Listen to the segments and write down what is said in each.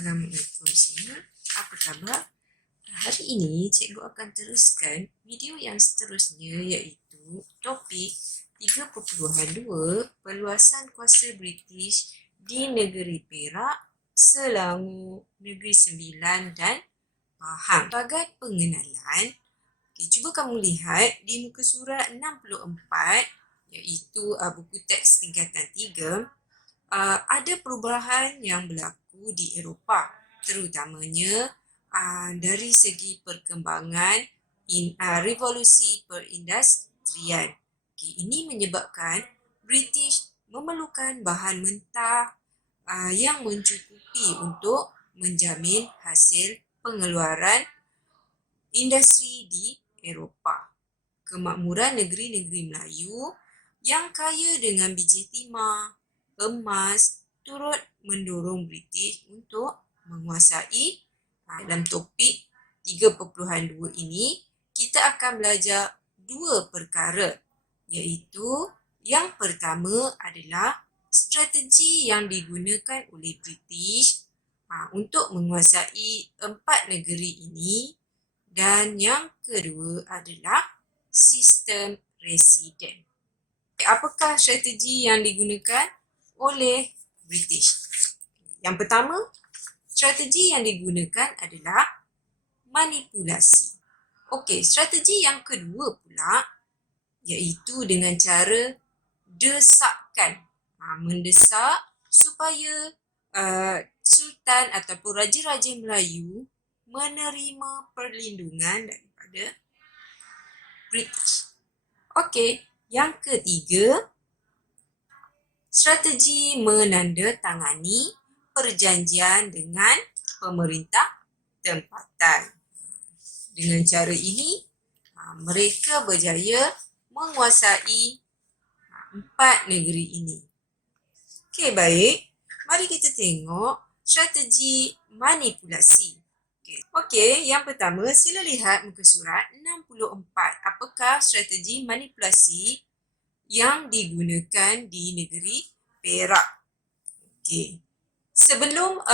Assalamualaikum semua. Apa khabar? Hari ini cikgu akan teruskan video yang seterusnya iaitu topik 3.2 perluasan kuasa British di negeri Perak, Selangor, Negeri Sembilan dan Pahang. Sebagai pengenalan, cuba kamu lihat di muka surat 64 iaitu buku teks tingkatan 3. Ada perubahan yang berlaku di Eropah, terutamanya dari segi perkembangan revolusi perindustrian. Ini menyebabkan British memerlukan bahan mentah yang mencukupi untuk menjamin hasil pengeluaran industri di Eropah. Kemakmuran negeri-negeri Melayu yang kaya dengan biji timah, emas turut mendorong British untuk menguasai. Dalam topik 3.2 ini, kita akan belajar dua perkara, iaitu yang pertama adalah strategi yang digunakan oleh British untuk menguasai 4 negeri ini, dan yang kedua adalah sistem residen. Apakah strategi yang digunakan oleh British? Yang pertama, strategi yang digunakan adalah manipulasi. Okey, strategi yang kedua pula iaitu dengan cara desakan. Mendesak supaya Sultan ataupun Raja-Raja Melayu menerima perlindungan daripada British. Okey, yang ketiga, strategi menandatangani perjanjian dengan pemerintah tempatan. Dengan cara ini, mereka berjaya menguasai 4 negeri ini. Okey, baik. Mari kita tengok strategi manipulasi. Okey, yang pertama, sila lihat muka surat 64. Apakah strategi manipulasi yang digunakan di negeri Perak? Okey. Sebelum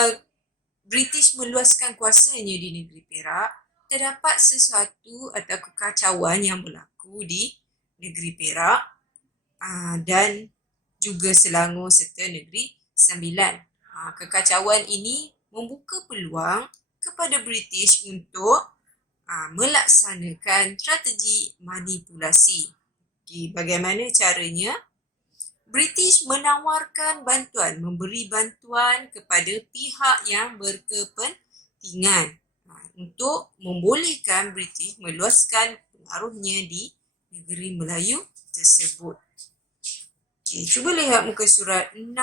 British meluaskan kuasanya di negeri Perak, terdapat sesuatu atau kekacauan yang berlaku di negeri Perak dan juga Selangor serta Negeri Sembilan. Kekacauan ini membuka peluang kepada British untuk melaksanakan strategi manipulasi. Bagaimana caranya? British menawarkan bantuan, memberi bantuan kepada pihak yang berkepentingan untuk membolehkan British meluaskan pengaruhnya di negeri Melayu tersebut. Okey, cuba lihat muka surat 64.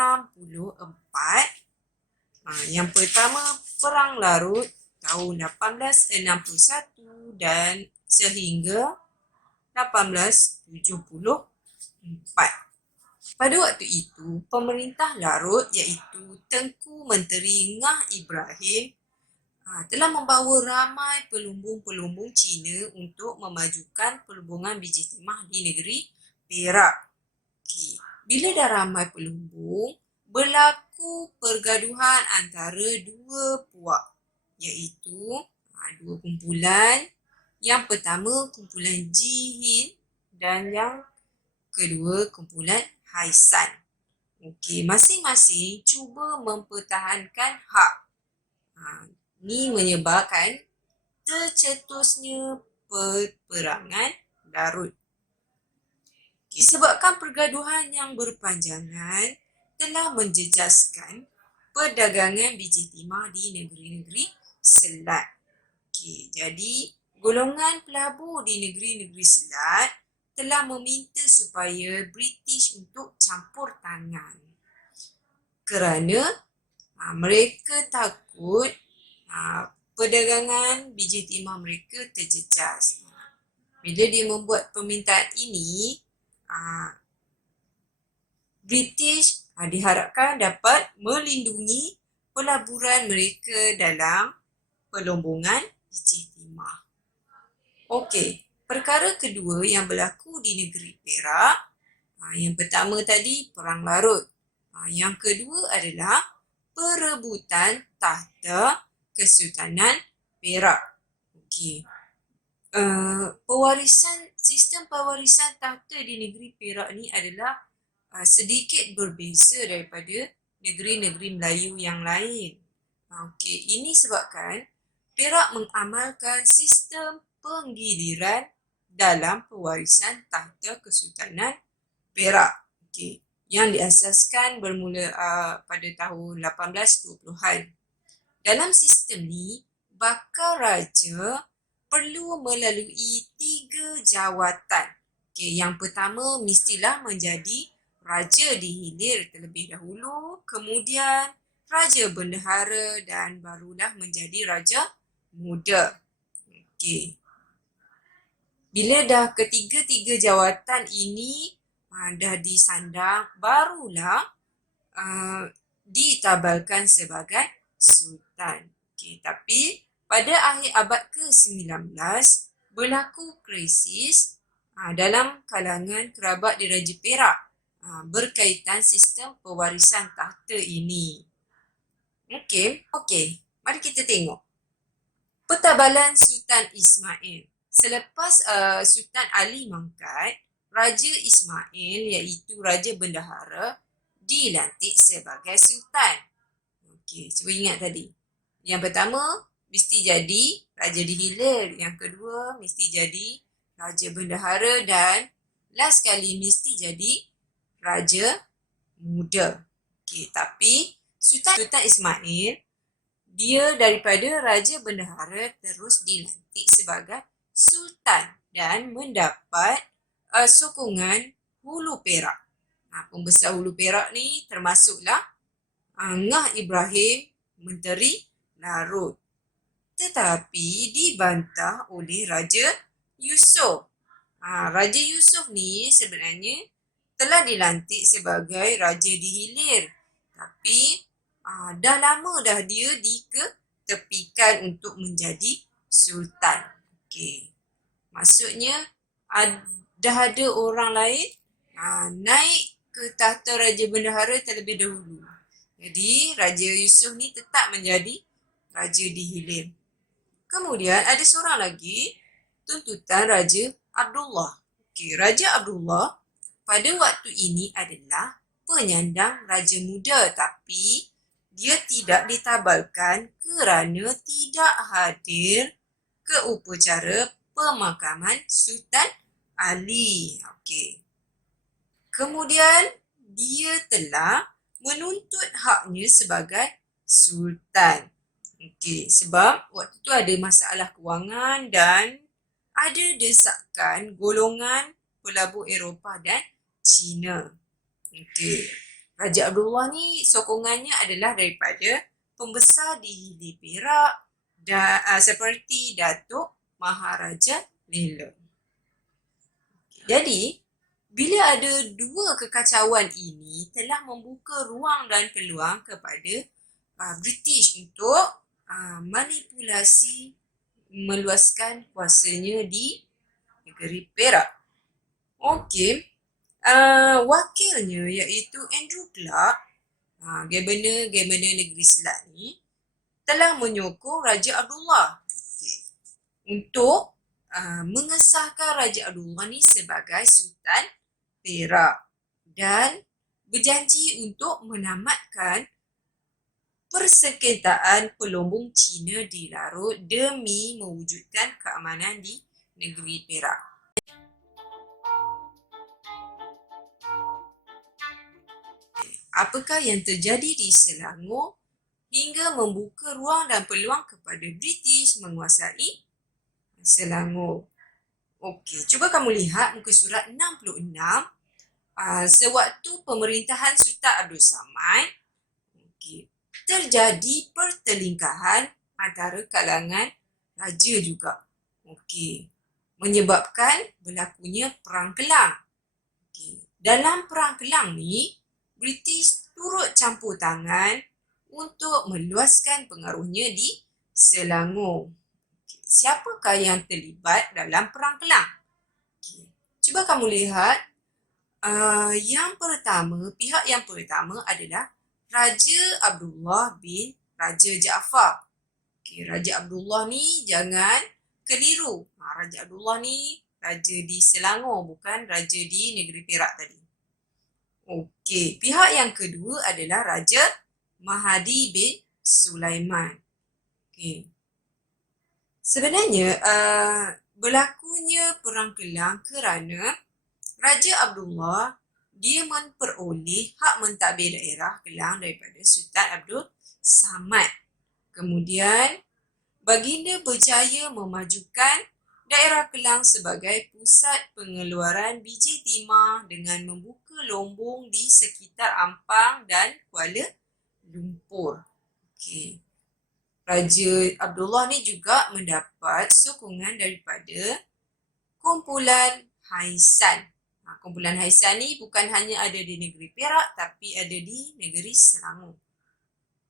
Yang pertama, Perang Larut tahun 1861 dan sehingga 1874. Pada waktu itu, pemerintah Larut iaitu Tengku Menteri Ngah Ibrahim telah membawa ramai pelumbung-pelumbung Cina untuk memajukan pelumbungan biji timah di negeri Perak. Bila dah ramai pelumbung, berlaku pergaduhan antara dua puak, iaitu dua kumpulan. Yang pertama, kumpulan Jihin dan yang kedua, kumpulan Haisan. Okey, masing-masing cuba mempertahankan hak. Ini menyebabkan tercetusnya peperangan Larut. Disebabkan pergaduhan yang berpanjangan telah menjejaskan perdagangan biji timah di negeri-negeri Selat. Jadi golongan pelabur di negeri-negeri Selat telah meminta supaya British untuk campur tangan kerana mereka takut perdagangan biji timah mereka terjejas. Bila dia membuat permintaan ini, British diharapkan dapat melindungi pelaburan mereka dalam pelumbungan biji timah. Okey, perkara kedua yang berlaku di negeri Perak, yang pertama tadi Perang Larut. Yang kedua adalah perebutan tahta Kesultanan Perak. Okey. Sistem pewarisan tahta di negeri Perak ni adalah sedikit berbeza daripada negeri-negeri Melayu yang lain. Okey, ini sebabkan Perak mengamalkan sistem penggiliran dalam pewarisan tahta Kesultanan Perak. Okey, yang diasaskan bermula pada tahun 1820-an. Dalam sistem ni, bakal raja perlu melalui 3 jawatan. Okey, yang pertama mestilah menjadi raja dihilir terlebih dahulu, kemudian raja bendahara dan barulah menjadi raja muda. Okey. Bila dah ketiga-tiga jawatan ini dah disandang, barulah ditabalkan sebagai sultan. Okey, tapi pada akhir abad ke-19 berlaku krisis dalam kalangan kerabat di Raja Perak berkaitan sistem pewarisan tahta ini. Okey, mari kita tengok. Petabalan Sultan Ismail. Selepas Sultan Ali mangkat, Raja Ismail iaitu Raja Bendahara dilantik sebagai sultan. Okey, cuba ingat tadi. Yang pertama mesti jadi raja dihilir, yang kedua mesti jadi raja bendahara dan last sekali mesti jadi raja muda. Okey, tapi Sultan Ismail dia daripada raja bendahara terus dilantik sebagai sultan dan mendapat sokongan Hulu Perak. Pembesar Hulu Perak ni termasuklah Ngah Ibrahim, Menteri Larut. Tetapi dibantah oleh Raja Yusof. Raja Yusof ni sebenarnya telah dilantik sebagai raja dihilir. Tapi dah lama dah dia diketepikan untuk menjadi sultan. Okey. Maksudnya dah ada orang lain naik ke tahta Raja Bendahara terlebih dahulu. Jadi Raja Yusof ni tetap menjadi raja dihilir. Kemudian ada seorang lagi, tuntutan Raja Abdullah. Okey, Raja Abdullah pada waktu ini adalah penyandang raja muda, tapi dia tidak ditabalkan kerana tidak hadir ke upacara pemakaman Sultan Ali. Okey. Kemudian dia telah menuntut haknya sebagai sultan. Okey, sebab waktu tu ada masalah kewangan dan ada desakan golongan pelabur Eropah dan Cina. Okey. Raja Abdullah ni sokongannya adalah daripada pembesar di Hilir Perak dan seperti Datuk Maharaja Lela. Jadi, bila ada dua kekacauan ini telah membuka ruang dan peluang kepada British untuk manipulasi meluaskan kuasanya di negeri Perak. Okey, wakilnya iaitu Andrew Clark, Governor Negeri Selat ni telah menyokong Raja Abdullah untuk mengesahkan Raja Abdullah ni sebagai Sultan Perak dan berjanji untuk menamatkan persengketaan pelombong Cina di Larut demi mewujudkan keamanan di negeri Perak. Apakah yang terjadi di Selangor hingga membuka ruang dan peluang kepada British menguasai Selangor? Okey, cuba kamu lihat muka surat 66. Sewaktu pemerintahan Sultan Abdul Samad, terjadi pertelingkahan antara kalangan raja juga. Menyebabkan berlakunya Perang Kelang. Dalam Perang Kelang ni, British turut campur tangan untuk meluaskan pengaruhnya di Selangor. Siapakah yang terlibat dalam Perang Kelang? Cuba kamu lihat, pihak yang pertama adalah Raja Abdullah bin Raja Jaafar. Okay, Raja Abdullah ni jangan keliru. Raja Abdullah ni raja di Selangor, bukan raja di negeri Perak tadi. Okey, pihak yang kedua adalah Raja Mahdi bin Sulaiman. Okey. Sebenarnya berlakunya Perang Kelang kerana Raja Abdullah dia memperoleh hak mentadbir daerah Kelang daripada Sultan Abdul Samad. Kemudian baginda berjaya memajukan daerah Kelang sebagai pusat pengeluaran biji timah dengan membuka lombong di sekitar Ampang dan Kuala Lumpur. Okey. Raja Abdullah ni juga mendapat sokongan daripada kumpulan Haisan. Kumpulan Haisan ni bukan hanya ada di negeri Perak tapi ada di negeri Selangor.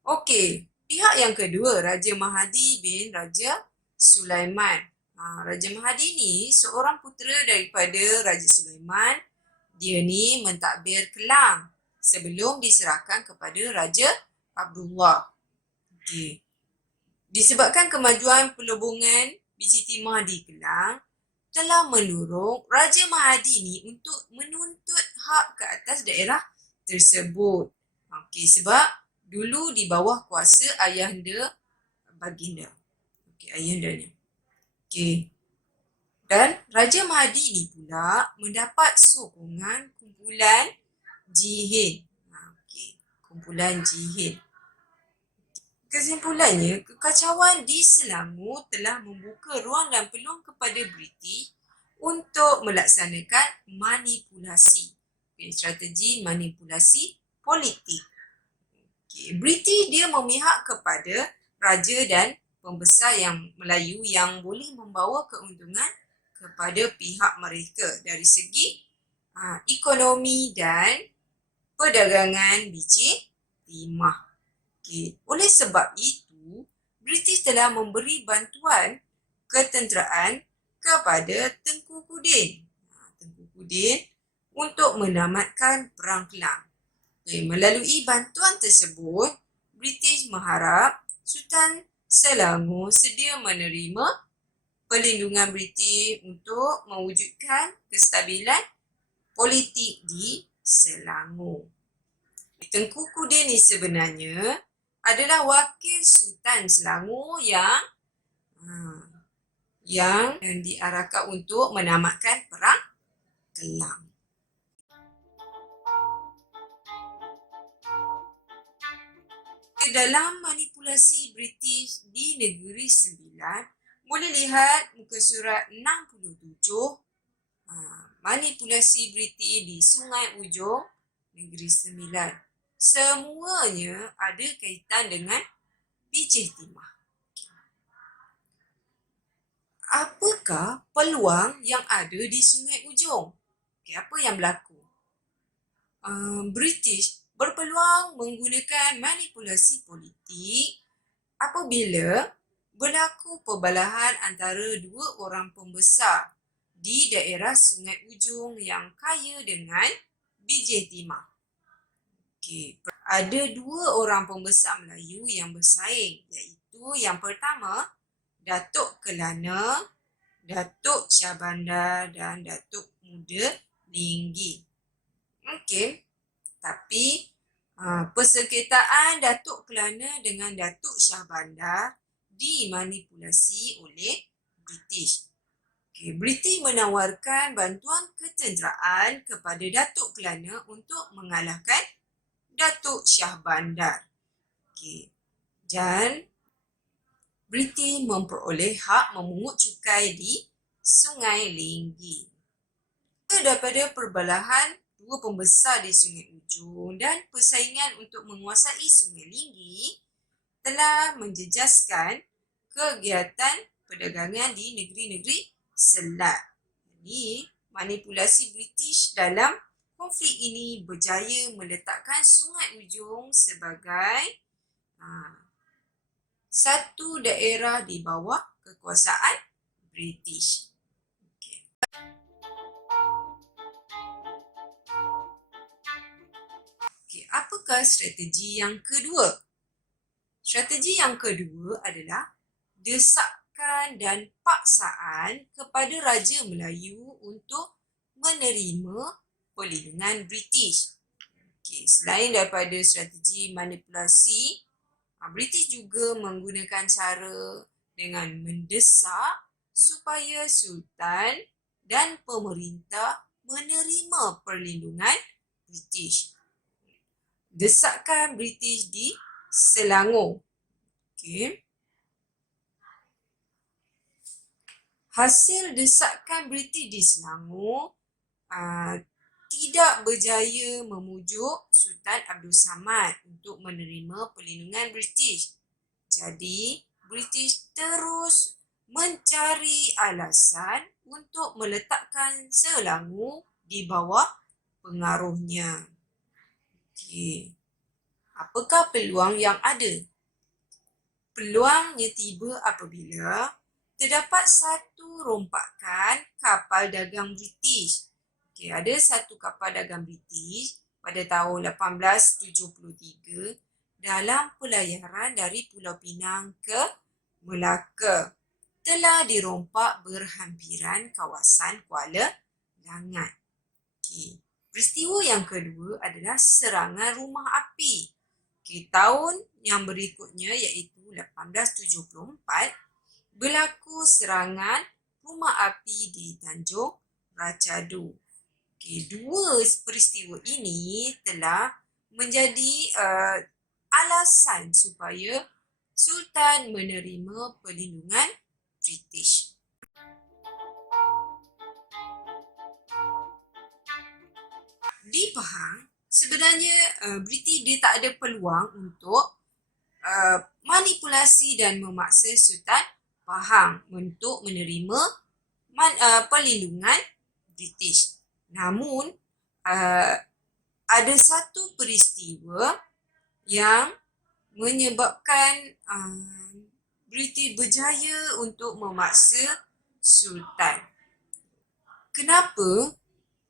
Okey, pihak yang kedua Raja Mahdi bin Raja Sulaiman. Raja Mahdi ni seorang putera daripada Raja Sulaiman. Dia ni mentadbir Kelang sebelum diserahkan kepada Raja Abdullah. Okey. Disebabkan kemajuan pelubungan biji timah di Kelang telah mendorong Raja Mahdi ni untuk menuntut hak ke atas daerah tersebut. Okey, sebab dulu di bawah kuasa ayahanda baginda. Okey, ayahndanya. Okey. Dan Raja Mahdi ni pula mendapat sokongan kumpulan Jihin. Okey, kumpulan Jihin. Kesimpulannya, kekacauan di Selangor telah membuka ruang dan peluang kepada British untuk melaksanakan manipulasi. Strategi manipulasi politik. British dia memihak kepada raja dan pembesar yang Melayu yang boleh membawa keuntungan kepada pihak mereka dari segi ekonomi dan perdagangan biji timah. Oleh sebab itu, British telah memberi bantuan ketenteraan kepada Tengku Kudin. Tengku Kudin untuk menamatkan Perang Kelang. Melalui bantuan tersebut, British mengharap Sultan Selangor sedia menerima perlindungan British untuk mewujudkan kestabilan politik di Selangor. Tengku Kudin ni sebenarnya adalah wakil Sultan Selangor yang diarahkan untuk menamatkan Perang Kelang. Dalam manipulasi British di Negeri Sembilan, boleh lihat muka surat 67, manipulasi British di Sungai Ujong, Negeri Sembilan. Semuanya ada kaitan dengan biji timah. Apakah peluang yang ada di Sungai Ujong? Apa yang berlaku? British berpeluang menggunakan manipulasi politik apabila berlaku perbalahan antara dua orang pembesar di daerah Sungai Ujong yang kaya dengan biji timah. Ada dua orang pembesar Melayu yang bersaing, iaitu yang pertama Datuk Kelana, Datuk Syahbandar dan Datuk Muda Linggi. Tapi persengketaan Datuk Kelana dengan Datuk Syahbandar dimanipulasi oleh British. British menawarkan bantuan ketenteraan kepada Datuk Kelana untuk mengalahkan Datuk Syahbandar. Dan British memperoleh hak memungut cukai di Sungai Linggi. Daripada perbalahan dua pembesar di Sungai Ujong dan persaingan untuk menguasai Sungai Linggi telah menjejaskan kegiatan perdagangan di negeri-negeri Selat. Jadi, manipulasi British dalam konflik ini berjaya meletakkan Sungai Ujong sebagai satu daerah di bawah kekuasaan British. apakah strategi yang kedua? Strategi yang kedua adalah desakan dan paksaan kepada Raja Melayu untuk menerima perlindungan British. Okay, selain daripada strategi manipulasi, British juga menggunakan cara dengan mendesak supaya Sultan dan pemerintah menerima perlindungan British. Desakan British di Selangor. Okay. Hasil desakan British di Selangor tidak berjaya memujuk Sultan Abdul Samad untuk menerima perlindungan British. Jadi, British terus mencari alasan untuk meletakkan Selangor di bawah pengaruhnya. Okay. Apakah peluang yang ada? Peluangnya tiba apabila terdapat satu rompakan kapal dagang British. Okay, ada satu kapal dagang British pada tahun 1873 dalam pelayaran dari Pulau Pinang ke Melaka. Telah dirompak berhampiran kawasan Kuala Langat. Okay. Peristiwa yang kedua adalah serangan rumah api. Okay, tahun yang berikutnya iaitu 1874 berlaku serangan rumah api di Tanjung Racadu. Okay, dua peristiwa ini telah menjadi alasan supaya Sultan menerima perlindungan British. Di Pahang, sebenarnya British dia tak ada peluang untuk manipulasi dan memaksa Sultan Pahang untuk menerima perlindungan British. Namun, ada satu peristiwa yang menyebabkan British berjaya untuk memaksa Sultan. Kenapa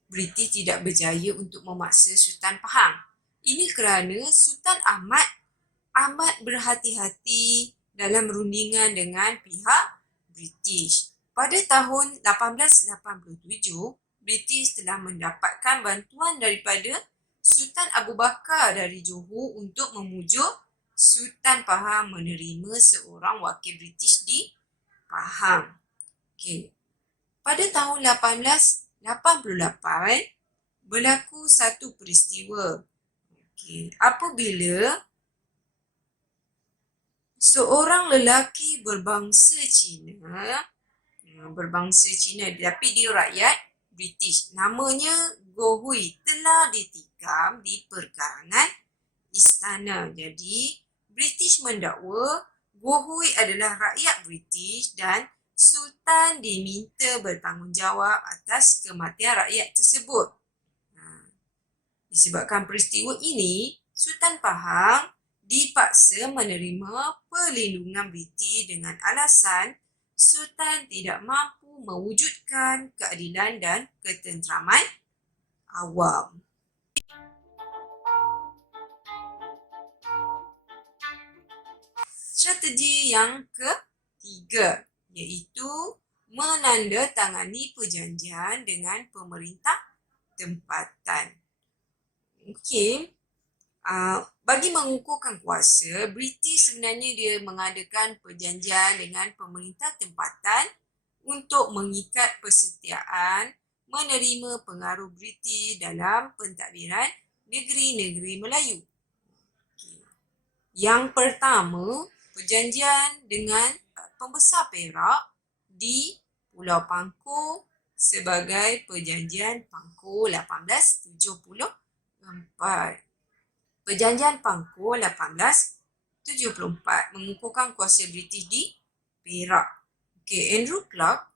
British tidak berjaya untuk memaksa Sultan Pahang? Ini kerana Sultan amat berhati-hati dalam rundingan dengan pihak British. Pada tahun 1887, British telah mendapatkan bantuan daripada Sultan Abu Bakar dari Johor untuk memujuk Sultan Pahang menerima seorang wakil British di Pahang. Okay. Pada tahun 1888, berlaku satu peristiwa. Okay. Apabila seorang lelaki berbangsa Cina tapi dia rakyat British, namanya Goh Hui, telah ditikam di perkarangan istana. Jadi, British mendakwa Goh Hui adalah rakyat British dan Sultan diminta bertanggungjawab atas kematian rakyat tersebut. Disebabkan peristiwa ini, Sultan Pahang dipaksa menerima perlindungan British dengan alasan Sultan tidak mampu mewujudkan keadilan dan ketenteraman awam. Strategi yang ketiga iaitu menandatangani perjanjian dengan pemerintah tempatan. Okey. Bagi mengukuhkan kuasa, British sebenarnya dia mengadakan perjanjian dengan pemerintah tempatan untuk mengikat persetiaan menerima pengaruh British dalam pentadbiran negeri-negeri Melayu. Yang pertama, perjanjian dengan pembesar Perak di Pulau Pangkor sebagai Perjanjian Pangkor 1874. Perjanjian Pangkor 1874 mengukuhkan kuasa British di Perak. Okay, Andrew Clark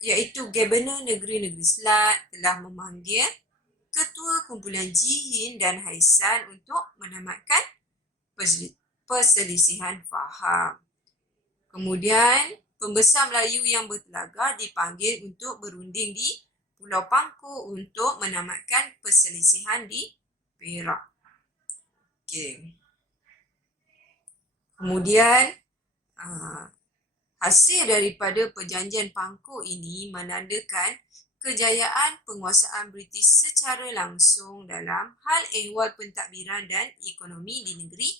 iaitu Governor Negeri-Negeri Selat telah memanggil Ketua Kumpulan Jihin dan Haisan untuk menamatkan perselisihan faham. Kemudian, pembesar Melayu yang bertelaga dipanggil untuk berunding di Pulau Pangkor untuk menamatkan perselisihan di Perak. Okey. Kemudian hasil daripada perjanjian Pangkor ini menandakan kejayaan penguasaan British secara langsung dalam hal ehwal pentadbiran dan ekonomi di negeri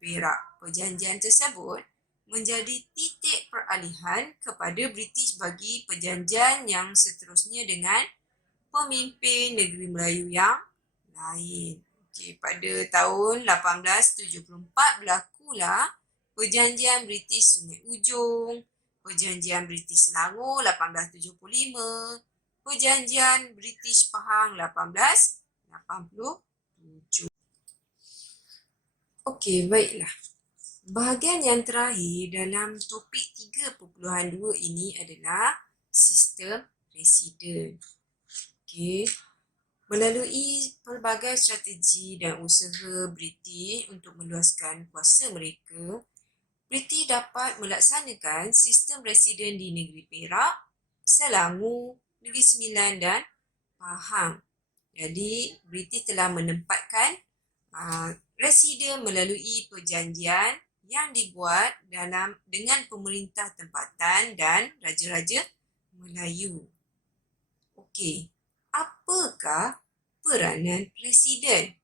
Perak. Perjanjian tersebut menjadi titik peralihan kepada British bagi perjanjian yang seterusnya dengan pemimpin negeri Melayu yang lain. Okey, pada tahun 1874 berlakulah Perjanjian British Sungai Ujong, Perjanjian British Selangor 1875, Perjanjian British Pahang 1887. Okey, baiklah. Bahagian yang terakhir dalam topik 3.2 ini adalah sistem residen. Okey. Melalui pelbagai strategi dan usaha British untuk meluaskan kuasa mereka, British dapat melaksanakan sistem residen di negeri Perak, Selangor, Negeri Sembilan dan Pahang. Jadi, British telah menempatkan residen melalui perjanjian yang dibuat dengan pemerintah tempatan dan raja-raja Melayu. Okey, apakah peranan residen?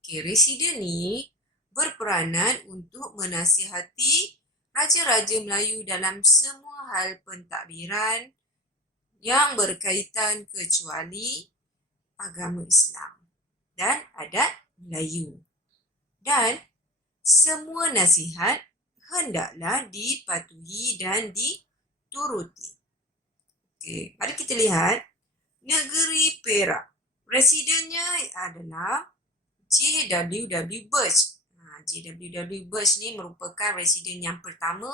Okey, residen ni berperanan untuk menasihati raja-raja Melayu dalam semua hal pentadbiran yang berkaitan kecuali agama Islam dan adat Melayu. Dan semua nasihat hendaklah dipatuhi dan dituruti. Okey, mari kita lihat negeri Perak. Residennya adalah J.W.W. Birch. J.W.W. Birch ni merupakan residen yang pertama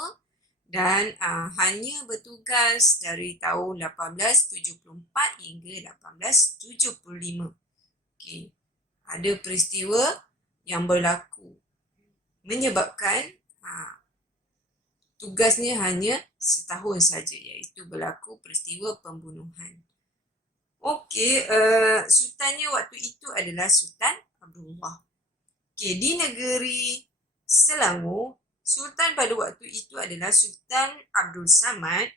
dan hanya bertugas dari tahun 1874 hingga 1875. Okey. Ada peristiwa yang berlaku menyebabkan tugasnya hanya setahun saja, iaitu berlaku peristiwa pembunuhan. Okey, sultannya waktu itu adalah Sultan Abdullah. Okey, di negeri Selangor, sultan pada waktu itu adalah Sultan Abdul Samad.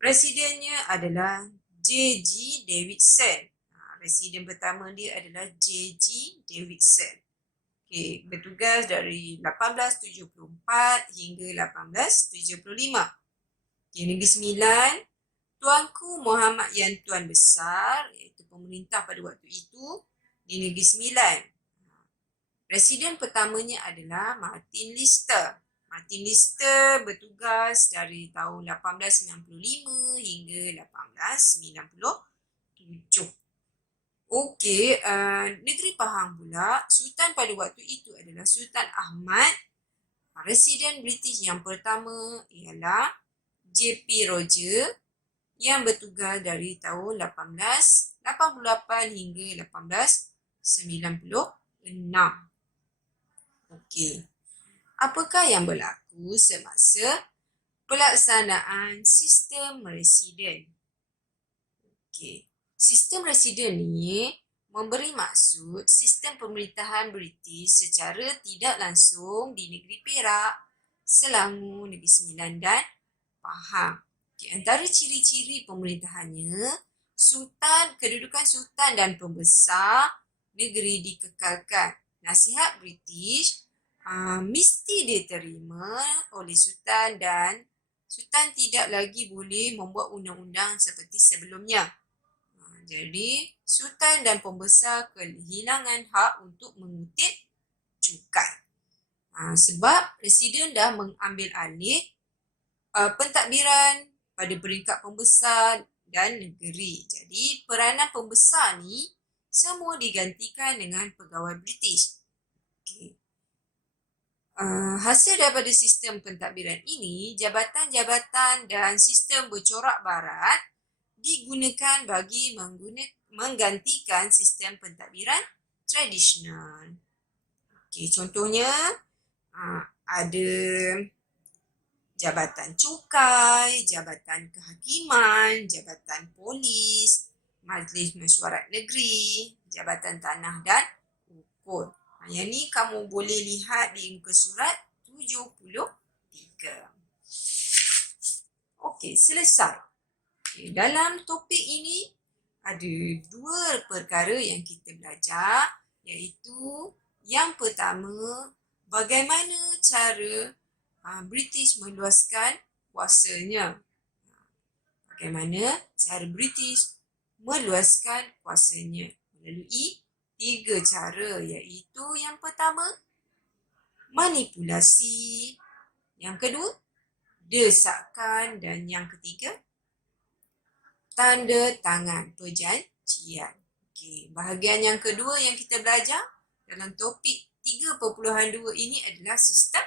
Residennya adalah J.G. Davidson. Residen pertama dia adalah J.G. Davidson. Okey, bertugas dari 1874 hingga 1875. Okey, Negeri Sembilan, Tuanku Muhammad Yan Tuan Besar, iaitu pemerintah pada waktu itu di Negeri Sembilan. Residen pertamanya adalah Martin Lister. Martin Lister bertugas dari tahun 1895 hingga 1897. Okey, negeri Pahang pula, Sultan pada waktu itu adalah Sultan Ahmad. Residen British yang pertama ialah J.P. Roger yang bertugas dari tahun 1888 hingga 1896. Okey. Apakah yang berlaku semasa pelaksanaan sistem residen? Okey. Sistem residen ni memberi maksud sistem pemerintahan British secara tidak langsung di negeri Perak, Selangor, Negeri Sembilan dan Pahang. Okay, antara ciri-ciri pemerintahannya, kedudukan sultan dan pembesar negeri dikekalkan. Nasihat British mesti diterima oleh sultan dan sultan tidak lagi boleh membuat undang-undang seperti sebelumnya. Jadi, sultan dan pembesar kehilangan hak untuk mengutip cukai. Sebab residen dah mengambil alih pentadbiran pada peringkat pembesar dan negeri. Jadi, peranan pembesar ni semua digantikan dengan pegawai British. Okay. Hasil daripada sistem pentadbiran ini, jabatan-jabatan dan sistem bercorak barat digunakan bagi menggantikan sistem pentadbiran tradisional. Okay, contohnya ada Jabatan Cukai, Jabatan Kehakiman, Jabatan Polis, Majlis Mesyuarat Negeri, Jabatan Tanah dan Ukur. Yang ni kamu boleh lihat di muka surat 73. Okey, selesai. Okay, dalam topik ini ada dua perkara yang kita belajar, iaitu yang pertama, bagaimana cara British meluaskan kuasanya. Bagaimana cara British meluaskan kuasanya melalui 3 cara, iaitu yang pertama, manipulasi, yang kedua, desakan, dan yang ketiga, tanda tangan perjanjian. Okey, bahagian yang kedua yang kita belajar dalam topik 3.2 ini adalah sistem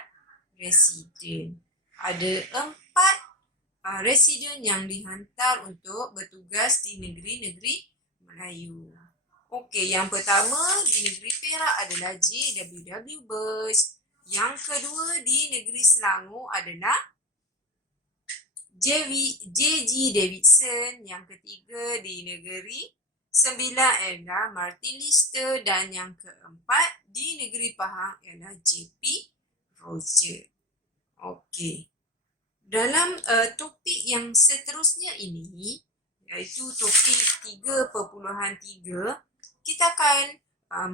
residen. Ada 4 residen yang dihantar untuk bertugas di negeri-negeri Melayu. Okey, yang pertama di negeri Perak adalah JWW Birch. Yang kedua di negeri Selangor adalah JG Davidson. Yang ketiga di negeri Sembilan adalah Martin Lister, dan yang keempat di negeri Pahang ialah JP Roger. Okey. Dalam topik yang seterusnya ini, iaitu topik 3.3, kita akan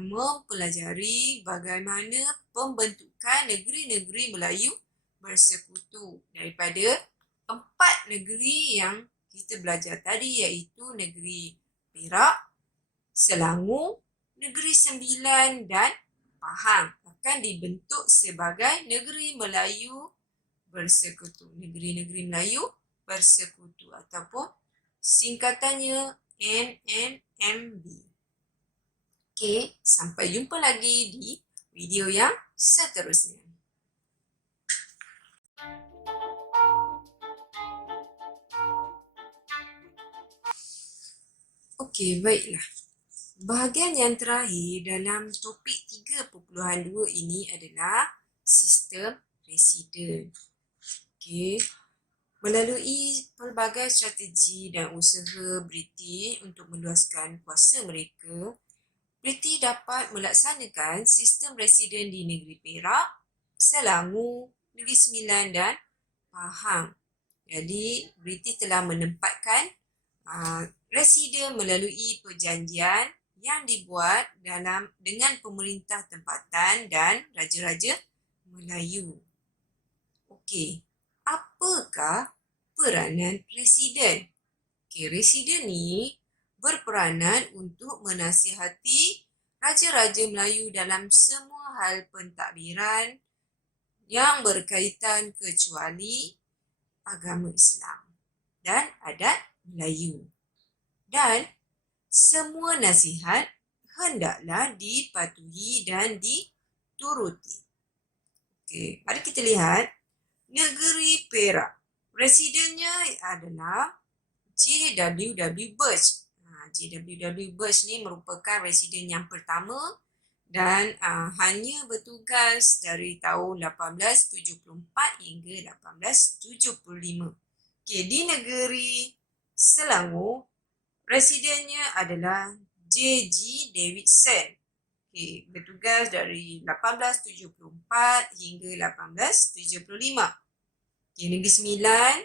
mempelajari bagaimana pembentukan negeri-negeri Melayu bersekutu daripada 4 negeri yang kita belajar tadi, iaitu negeri Perak, Selangor, negeri Sembilan dan Pahang akan dibentuk sebagai negeri Melayu bersekutu. Negeri-negeri Melayu bersekutu ataupun singkatannya NNMB. Okey, sampai jumpa lagi di video yang seterusnya. Okey, baiklah. Bahagian yang terakhir dalam topik 3.2 ini adalah sistem residen. Okey. Melalui pelbagai strategi dan usaha British untuk meluaskan kuasa mereka, British dapat melaksanakan sistem residen di negeri Perak, Selangor, Negeri Sembilan dan Pahang. Jadi, British telah menempatkan residen melalui perjanjian yang dibuat dengan pemerintah tempatan dan raja-raja Melayu. Okey, apakah peranan residen? Okey, residen ni berperanan untuk menasihati raja-raja Melayu dalam semua hal pentadbiran yang berkaitan kecuali agama Islam dan adat Melayu. Dan semua nasihat hendaklah dipatuhi dan dituruti. Okey, mari kita lihat negeri Perak. Residennya adalah JWW Birch. JWW Birch ni merupakan residen yang pertama dan hanya bertugas dari tahun 1874 hingga 1875. Okey, di negeri Selangor, residennya adalah JG Davidson. Okay, bertugas dari 1874 hingga 1875. Okay, Negeri Sembilan,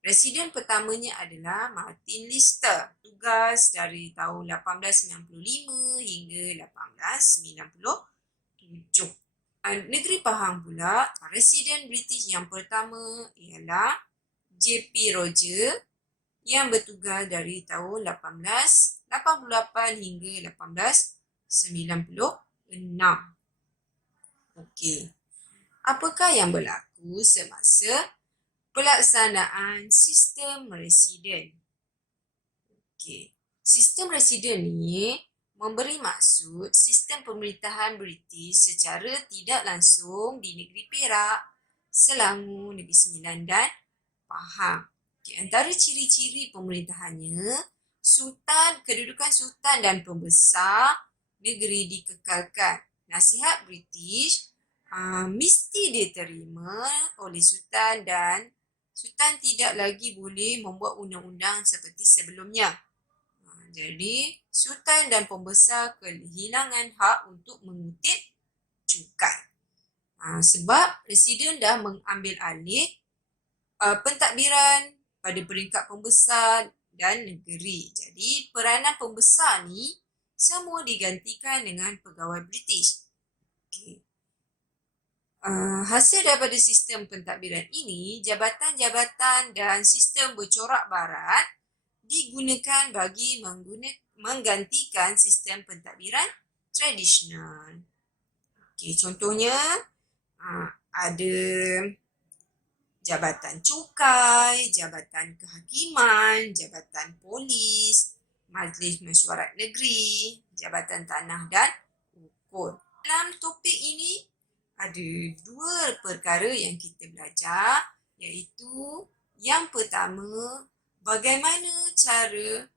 residen pertamanya adalah Martin Lister. Tugas dari tahun 1895 hingga 1897. Negeri Pahang pula, residen British yang pertama ialah JP Roger yang bertugas dari tahun 1888 hingga 1896. Okey. Apakah yang berlaku semasa pelaksanaan sistem residen? Okey. Sistem residen ni memberi maksud sistem pemerintahan British secara tidak langsung di negeri Perak, Selangor, Negeri Sembilan dan Pahang. Okay, antara ciri-ciri pemerintahannya, kedudukan sultan dan pembesar negeri dikekalkan. Nasihat British mesti diterima oleh sultan dan sultan tidak lagi boleh membuat undang-undang seperti sebelumnya. Jadi, sultan dan pembesar kehilangan hak untuk mengutip cukai. Sebab Presiden dah mengambil alih pentadbiran pada peringkat pembesar dan negeri. Jadi, peranan pembesar ni semua digantikan dengan pegawai British. Okay. Hasil daripada sistem pentadbiran ini, jabatan-jabatan dan sistem bercorak barat digunakan bagi menggantikan sistem pentadbiran tradisional. Okay, contohnya ada jabatan cukai, jabatan kehakiman, jabatan polis, majlis mesyuarat negeri, jabatan tanah dan hukum. Dalam topik ini ada dua perkara yang kita belajar, iaitu yang pertama, bagaimana cara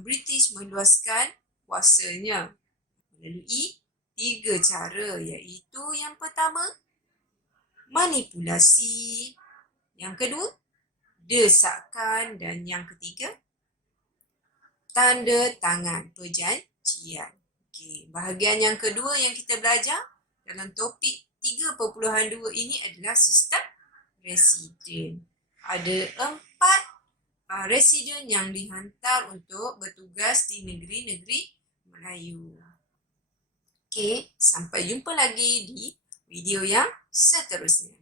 British meluaskan kuasanya melalui 3 cara, iaitu yang pertama, manipulasi, yang kedua, desakan, dan yang ketiga, tanda tangan perjanjian. Okey, bahagian yang kedua yang kita belajar dalam topik 3.2 ini adalah sistem residen. Ada 4 residen yang dihantar untuk bertugas di negeri-negeri Melayu. Okey, sampai jumpa lagi di video yang seterusnya.